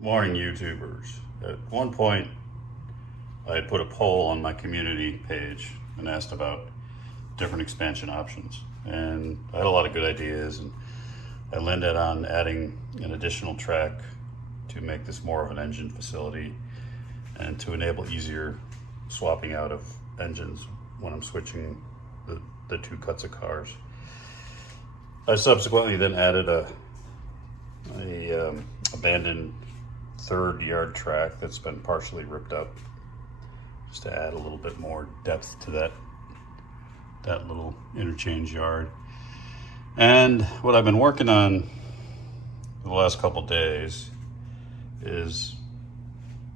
Morning, YouTubers. At one point, I had put a poll on my community page and asked about different expansion options. And I had a lot of good ideas, and I landed on adding an additional track to make this more of an engine facility and to enable easier swapping out of engines when I'm switching the two cuts of cars. I subsequently then added a abandoned third yard track that's been partially ripped up, just to add a little bit more depth to that little interchange yard. And what I've been working on the last couple days is,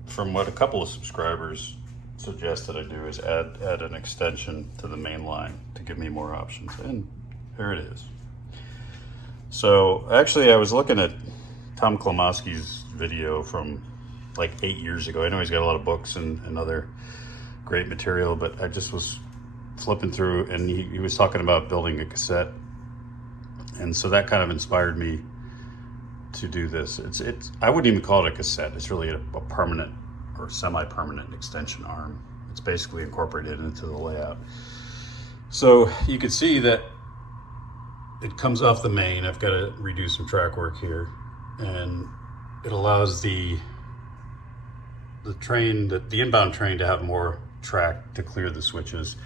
from what a couple of subscribers suggested I do, is add an extension to the main line to give me more options, and here it is. So actually I was looking at Tom Klomoski's video from like 8 years ago. I know he's got a lot of books and other great material, but I just was flipping through, and he was talking about building a cassette. And so that kind of inspired me to do this. I wouldn't even call it a cassette. It's really a permanent or semi-permanent extension arm. It's basically incorporated into the layout. So you can see that it comes off the main. I've got to redo some track work here, and it allows the inbound train to have more track to clear the switches.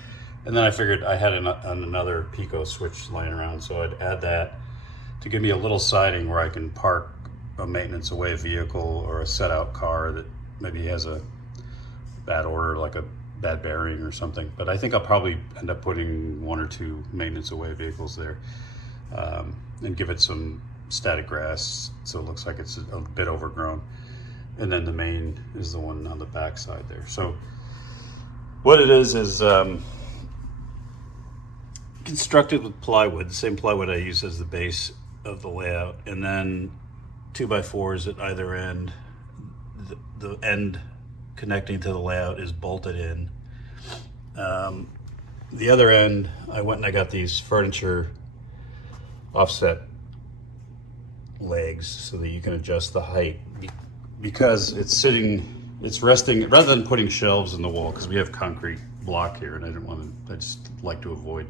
And then I figured I had another Pico switch laying around, so I'd add that to give me a little siding where I can park a maintenance away vehicle or a set out car that maybe has a bad order, like a bad bearing or something. But I think I'll probably end up putting one or two maintenance away vehicles there, and give it some static grass so it looks like it's a bit overgrown. And then the main is the one on the back side there. So what it is constructed with plywood, the same plywood I use as the base of the layout, and then 2x4s at either end. The end connecting to the layout is bolted in. The other end, I went and I got these furniture offset legs so that you can adjust the height, because it's resting, rather than putting shelves in the wall, because we have concrete block here, and I just like to avoid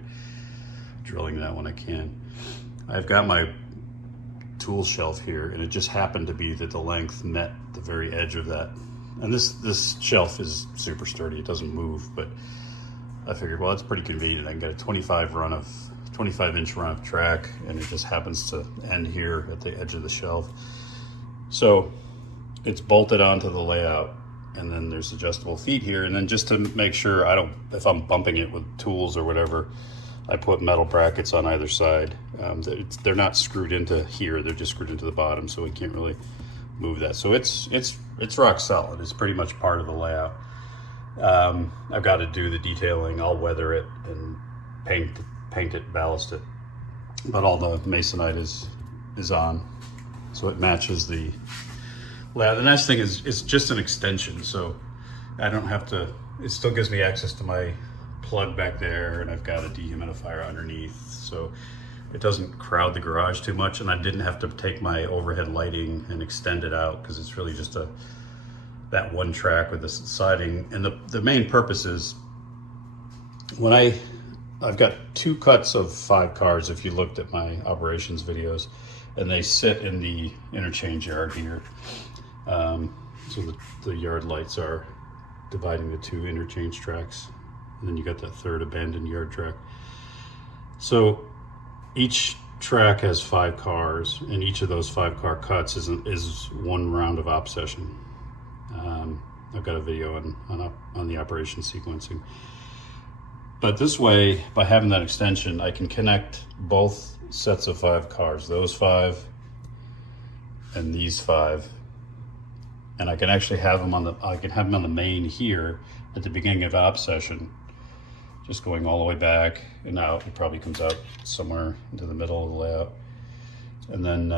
drilling that when I can. I've got my tool shelf here, and it just happened to be that the length met the very edge of that. And this shelf is super sturdy, it doesn't move, but I figured, well, it's pretty convenient. I can get a 25-inch run of track, and it just happens to end here at the edge of the shelf. So it's bolted onto the layout, and then there's adjustable feet here. And then just to make sure if I'm bumping it with tools or whatever, I put metal brackets on either side. They're not screwed into here, they're just screwed into the bottom, so we can't really move that. So it's rock solid. It's pretty much part of the layout. I've got to do the detailing. I'll weather it and paint it, ballast it, but all the masonite is on, so it matches the layout. The nice thing is it's just an extension, so I don't have to. It still gives me access to my plug back there, and I've got a dehumidifier underneath, so it doesn't crowd the garage too much. And I didn't have to take my overhead lighting and extend it out, because it's really just that one track with the siding. And the main purpose is, when I've got two cuts of 5 cars, if you looked at my operations videos, and they sit in the interchange yard here. So the yard lights are dividing the 2 interchange tracks, and then you got that third abandoned yard track. So each track has 5 cars, and each of those 5 car cuts is one round of op session. I've got a video on the operation sequencing. But this way, by having that extension, I can connect both sets of 5 cars, those 5 and these 5, and I can actually have them on the main here at the beginning of op session, just going all the way back and out. It probably comes out somewhere into the middle of the layout, and then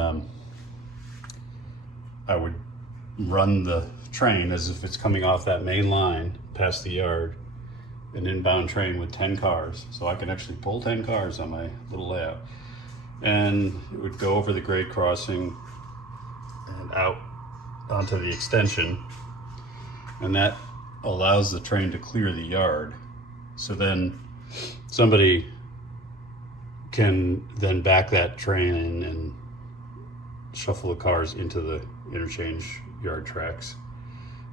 I would run the train as if it's coming off that main line past the yard, an inbound train with 10 cars. So I can actually pull 10 cars on my little layout, and it would go over the grade crossing and out onto the extension, and that allows the train to clear the yard. So then somebody can then back that train in and shuffle the cars into the interchange yard tracks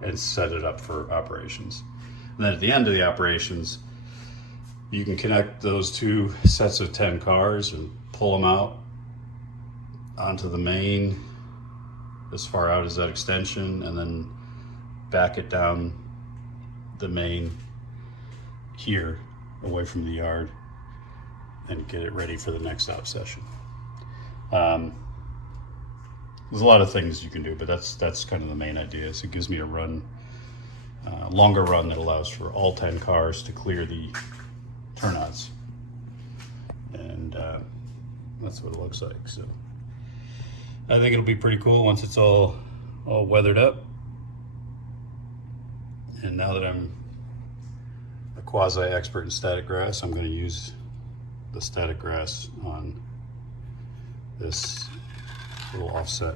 and set it up for operations. And then at the end of the operations, you can connect those two sets of 10 cars and pull them out onto the main as far out as that extension, and then back it down the main here away from the yard and get it ready for the next out session. There's a lot of things you can do, but that's kind of the main idea. So it gives me a run, longer run that allows for all 10 cars to clear the turnouts, and that's what it looks like. So I think it'll be pretty cool once it's all weathered up. And now that I'm a quasi expert in static grass, I'm going to use the static grass on this little offset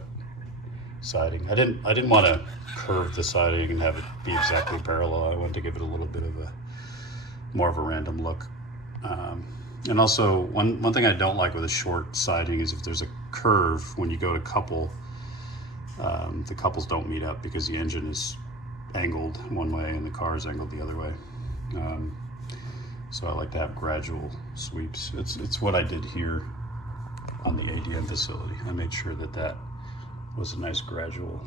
siding. I didn't want to curve the siding and have it be exactly parallel. I wanted to give it a little bit of more of a random look. And also one thing I don't like with a short siding is if there's a curve when you go to couple, the couples don't meet up because the engine is angled one way and the car is angled the other way. So I like to have gradual sweeps. It's what I did here on the ADM facility. I made sure that was a nice gradual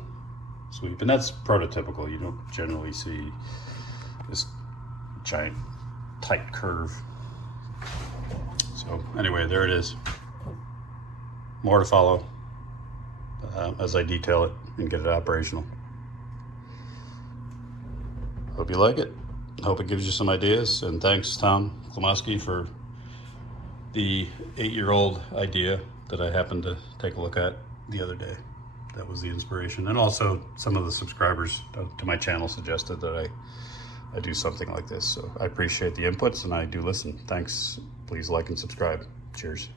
sweep, and that's prototypical. You don't generally see this giant tight curve. So anyway, there it is. More to follow as I detail it and get it operational. Hope you like it. Hope it gives you some ideas, and thanks Tom Klomoski for the 8-year-old idea that I happened to take a look at the other day. That was the inspiration. And also some of the subscribers to my channel suggested that I do something like this. So I appreciate the inputs and I do listen. Thanks. Please like and subscribe. Cheers.